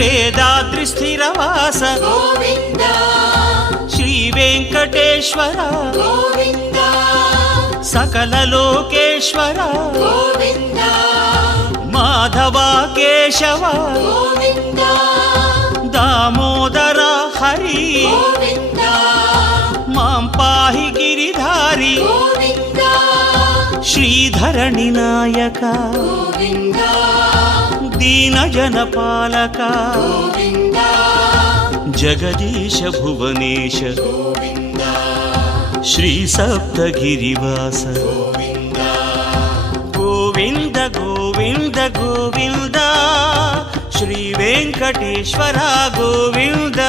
వేదాద్రి స్థిరవాస గోవింద శ్రీ వెంకటేశ్వర గోవింద సకల లోకేశ్వర గోవింద మాధవ కేశవ గోవింద దామోదర హరి గోవింద మాం పాహి గిరిధారి గోవింద శ్రీధరణి నాయక గోవింద దీన జనపాలక గోవింద జగదీశ భువనేశ గోవింద శ్రీ సప్తగిరివాస గోవింద గోవింద గోవింద గోవింద శ్రీ వెంకటేశ్వర గోవింద